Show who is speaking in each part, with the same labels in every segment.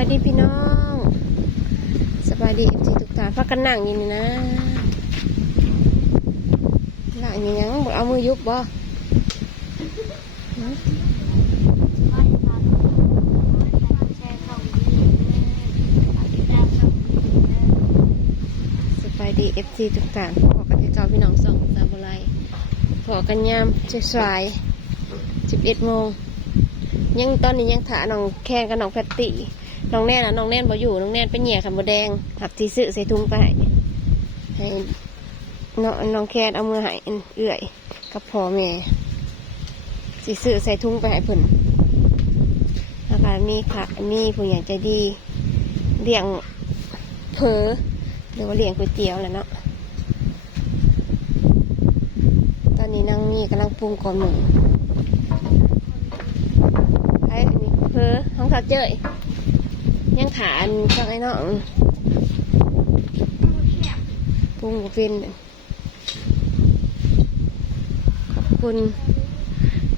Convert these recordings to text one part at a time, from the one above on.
Speaker 1: ายดีพี่น้องสบายดีเอฟซีทุกท่านพักกันนั่งอยู่นี่นะหลังยังยังเอามือยุบบ่หือสบายดีเอฟซีทุกท่านพอกันที่เก่าพี่น้องส่งสาบุไรพอกันยามสายสิบเอ็ดโมงยังตอนนี้ยังถาน้องแคนกับน้องแพตตี้ น้องแน่นะน้องแน่นบ่อยู่น้องแน่นไปเหยี่ยขันบดแดงหักทีซื้อใส่ถุงไปให้ให้น้องน้องแคนเอามือให้เอื่อย กับพ่อแม่สิซื้อใส่ถุงไปให้เพิ่นแล้วก็มีค่ะมีผู้ใหญ่ใจดีเลี้ยงเพอหรือว่าเลี้ยงก๋วยเตี๋ยวแหละเนาะตอนนี้นางมีกำลังปรุงก่อนหมูไอ้นี่เพอห้องสาเจย ยังขาอันฟังไอ้น้องปรุงกับเป็นขอบคุณ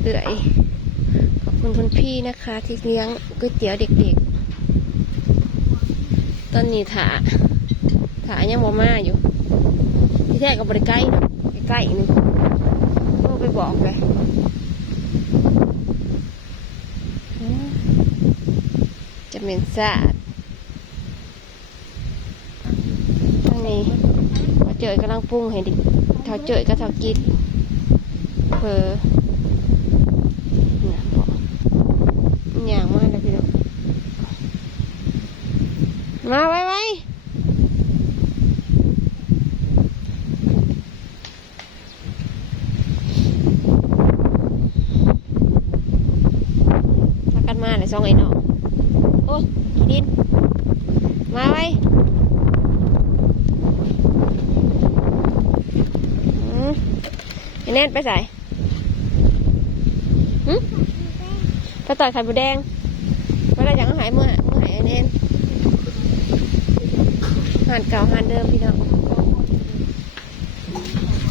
Speaker 1: เอื่อย ขอบคุณคุณพี่นะคะ ที่เลี้ยงก๋วยเตี๋ยวเด็กๆ ตอนนี้ถาถายังบ่มาอยู่ ที่แท้ก็บริใกล้ใกล้นึงโทรไปบอกเลย เป็นสาดทางนี้พอเจอกำลังปรุงให้ดิเท่าเจยก็เท่ากิดเพอเนี่ยพออย่างมากเลยพี่น้องมาไว้ไว้สักกันมาเลยสองไอ้น้อง ดิน มาไว้อืมไอ้แน่นไปใส่หืมไปต่อยไข่บูแดงไปได้จังเอาหายเมื่อเมื่อหายไอ้แน่นหันเก่าหันเดิมพี่น้อง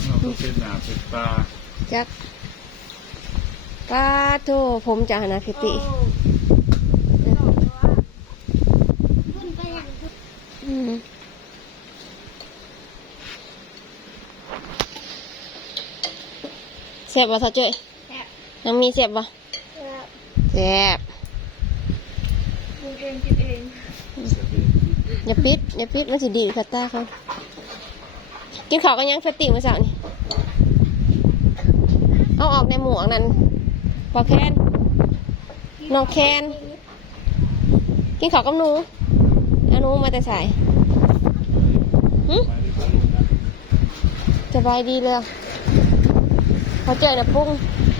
Speaker 2: เราเป็นหนาเป็นตา
Speaker 1: จักป้าโทผมจะหานาคิติอืม เสียบบ่สะเจ้ยยังมีเสียบบ่เสียบอย่าปิดอย่าปิดมันสิดีค่ะตาเขากินข้าวกันยังเฟตติมาสาวนี่เอาออกในหมวกนั่นพอแคนน้องแคนกินข้าวกับหนูเอาหนูมาแต่ใส่หึ สบายดีเลยพอเจอนะปุ้ง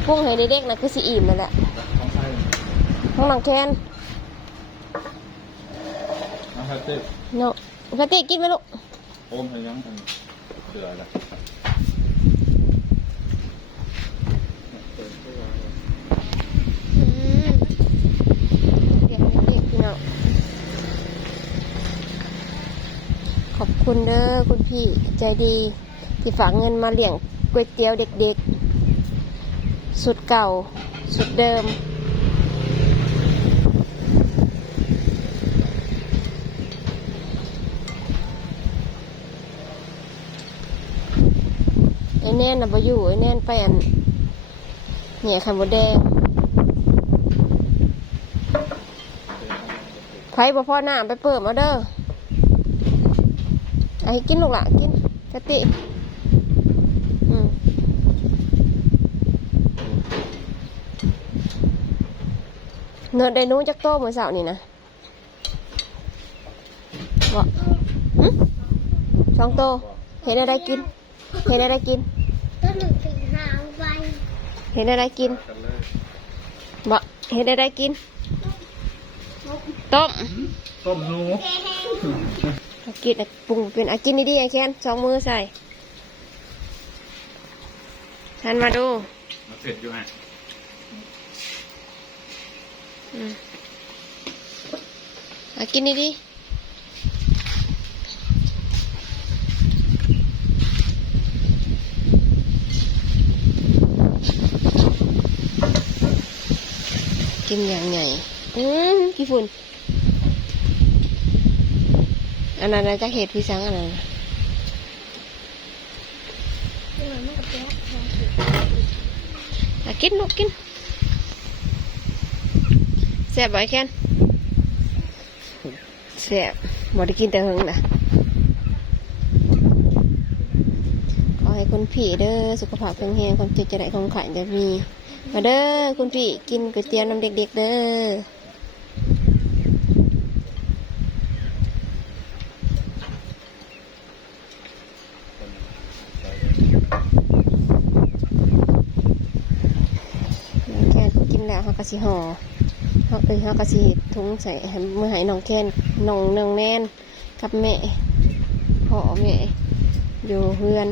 Speaker 1: ปุ้งให้เด็กๆนะคือสีอิ่มนั่นแหละ
Speaker 2: ต้องใช้
Speaker 1: น้องน้องแคน
Speaker 2: น้ำคาเต้
Speaker 1: เนาะปกติกินไหมลูก
Speaker 2: โอมให้ยังอันเสือละ
Speaker 1: อืมเดี๋ยวเด็กๆพี่น้องขอบ คุณเด้อคุณพี่ใจดี ที่ฝากเงินมาเลี้ยงก๋วยเตี๋ยวเด็กๆ สุดเก่า สุดเดิม ไอ้แน่นน่ะบ่อยู่ไอ้แน่นไปอันเนี่ยไข่มดแดงไผบ่พ่อน้ำไปเปิดมาเด้อ ไอ้กินลูกหละกินกะติอืมเนิร์ดได้นู้จักโตเหมือนสาวนี่นะบอกสองโต เห็นอะไรกิน เห็นอะไรกิน
Speaker 3: ต้นหนึ่งสี่หาไว
Speaker 1: เห็นอะไรกินบอกเห็นอะไรกิน ต้ม
Speaker 2: ต้มหนู
Speaker 1: อากินอะปรุงเป็นอากินดีๆไอ้แค้นสองมือใส่ทันมาดู
Speaker 2: มาเสร็จอยู่ฮะ
Speaker 1: อืมอากินดีๆ กินอย่างไงอืมกี่ฝุ่น อันนั้นจะเห็ดพี่สังอันนั้นน่ะ
Speaker 3: เหมือนมันกับแป๊ะลองสิ
Speaker 1: อะกินลูกกินแซ่บไอ้แค้นแซ่บบ่ได้กินแต่เฮิงนะขอให้คุณพี่เด้อสุขภาพแข็งแรงความเจ็บจะได้ความขันจะมี มาเด้อคุณพี่กินก๋วยเตี๋ยวน้ำเด็ก ๆ เด้อ แค่กินแล้ว เขาก็สิห่อเขาเอ้ยเขาก็สิถุงใส่เมื่อหายน้องแค้นน้องน้องแนนกับแม่พ่อแม่อยู่เพื่อน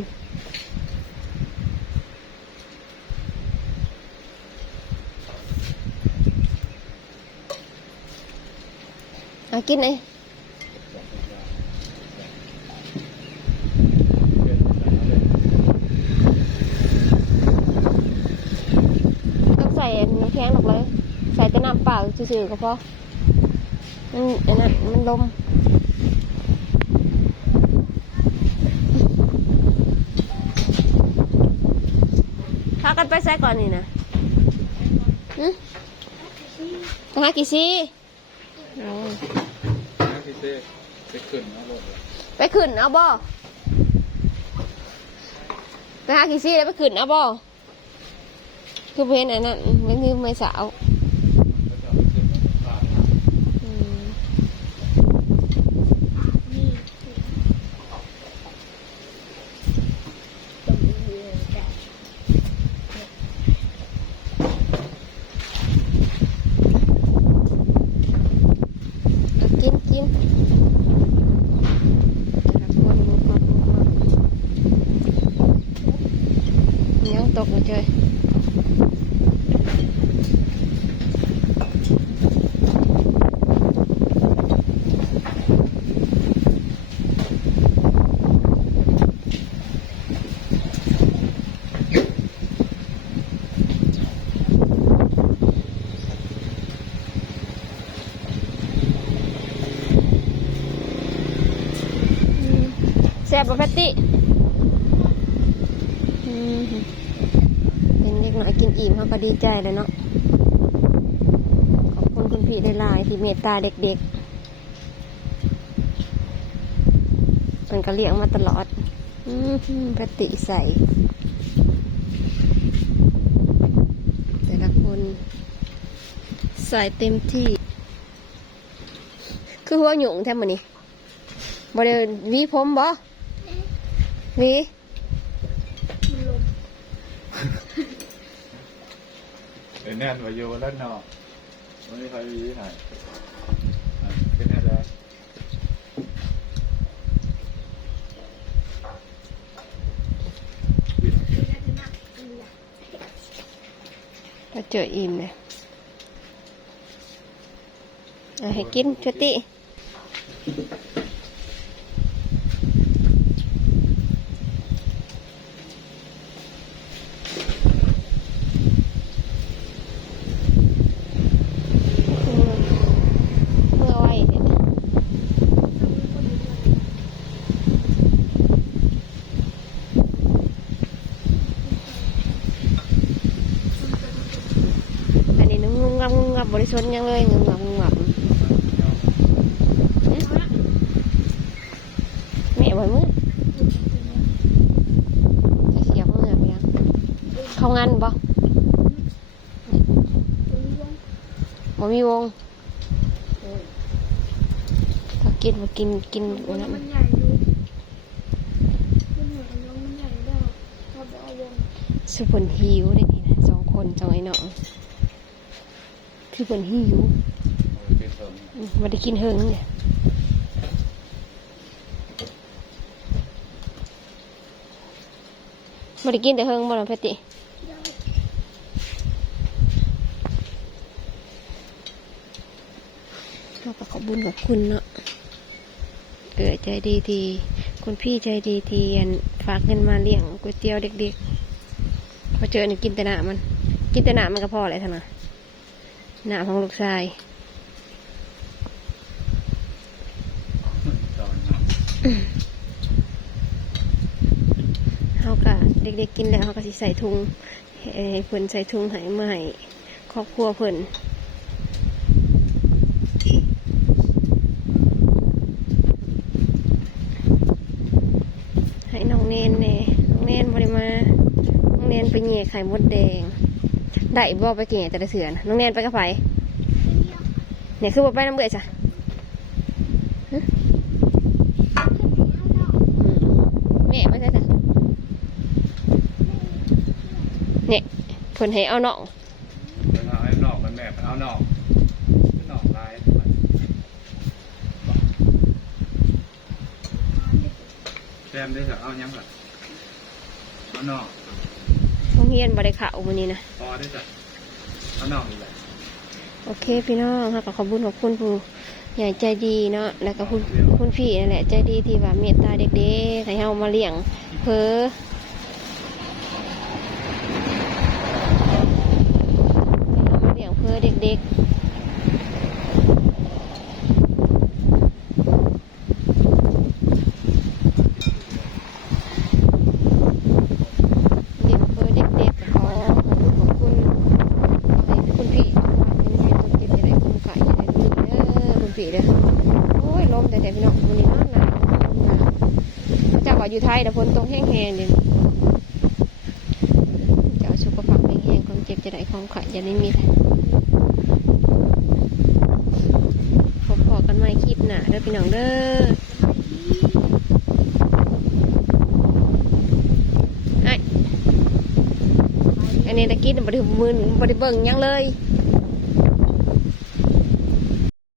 Speaker 1: อากินเลยต้งใส่น้ำแข็งหรอกเลย ใส่แต่น้ำเปล่า ซื่อๆก็พอมันอันนั้นมันลมพากันไปใส่ก่อนนี่นะหึไปหากี่ซีเอา
Speaker 2: นะพี่เต้ไปขึ้นนะรถเลย
Speaker 1: ไปขึ้นเอาบ่ไปหากี่ซีแล้วไปขึ้นเอาบ่คือเพนอันนั้นมันคือไม่สาว
Speaker 2: แล้วจะไปขึ้นรถผ่าน
Speaker 1: อืม
Speaker 3: นี่ตรงนี้เลยแต่
Speaker 1: เอากินกินแต่ละคนมีความรู้มาก ยังตกมา เป็นเด็กน้อยกินอิ่มเขาก็ดีใจเลยเนาะ ขอบคุณคุณพี่ได้ลายๆที่เมตตาเด็กๆมันก็เลี้ยงมาตลอดอืมแพตตี้ใส่แต่ละคนใส่เต็มที่ คือหัวหยุ่งแท้มันนี่บ่ได้หวีผมบ่วี
Speaker 3: มันลม
Speaker 2: เดี๋ยว แน่นมาอยู่แล้วนอกไม่มีใครวีไหนเป็นอะไร
Speaker 3: แนักกินอะ
Speaker 1: ถ้าเจออิ่มเลยให้กินชวติเมื่อไหวเนี่ยอันนี้นึงงุ้มงั บบริสุทธิ์ยังเลยงุ้มงับงุ้มงับแม่บ่อยมือจะเสียบมือไปยังเข้างานบ่บ่มีวงถ้ากินบ่กินกินนั่น
Speaker 3: มันใหญ่อยู่มันเหมือนวงมันใหญ่ได้ถ้าบอกเอาวง
Speaker 1: สุพนหิวเลยนี่นะสองคนสองไอ้น้อง คือเพิ่นหิว
Speaker 2: เป็นเพิ่ม
Speaker 1: อืมบ่ได้กินเฮิงเนี่ยบ่ได้กินแต่เฮิงบ่ล่ะเพชรติเราก็ขอบคุญขอบคุณเนาะเกิดใจดีทีคุณพี่ใจดีทีอันฝากเงินมาเลี้ยงก๋วยเตี๋ยวเด็กๆพอเจอนี่กินแต่หนามัน กินแต่หนามันก็พอเลยท่านนะ หนาของลูกชายเขาก็เด็กๆกินแล้วเขาก็สิใส่ถุงให้เพิ่นใส่ถุงให้มาให้ครอบครัวเพิ่นให้น้องเนนเน่น้องเนนบริมาน้องเนนไปเหงี่ยไข่มดแดง ได้บ่ไปเกี่ยแต่ละเสือนน้องเนนไปกับไผเนี่ยคือบ่ไปน้ำเบื่อจ้ะแม่ไปใช่จ้ะเนี่ยเพิ่นให้เอานอง
Speaker 2: เอาไอ้นอกมันแม่เป็นเอานอกเป็นอกลายแซมได้เถอะเอายังก่อนเอานอก
Speaker 1: โรง เรียนบ่ได้เข่าวมื้อนี้นะ
Speaker 2: พอได้จ้ะเอานอกนี่แหละ
Speaker 1: โอเคพี่น้องค่ะก็ขอบคุณขอบคุณผู้ใหญ่ใจดีเนาะแล้วก็คุณคุณพี่นั่นแหละใจดีที่ว่าเมตตาเด็กๆให้เฮามาเลี้ยงเพอให้เฮามาเลี้ยงเพอเด็กๆเลี้ยงเพอเด็กๆก็ขอขอบคุณขอบคุณขอให้คุณพี่ว่าเป็นไงคนเจ็บจะได้คุ้มไก่จะได้ดีเด้อคุณพี่เด้อโอ้ยลมแต่แต่พี่น้องวันนี้นอนหนาวลมหนาวเจ้า ว่าอยู่ไทยแต่ฝนตกแห้งๆเดี๋ยวนี้เจ้าสุขภาพแห้งๆความเจ็บจะได้ความไข่จะได้มีพบพอกันใหม่คลิปหน้าเด้อพี่น้องเด้อไออันนี้ตะกี้บริมือบริเบิ่งยังเลย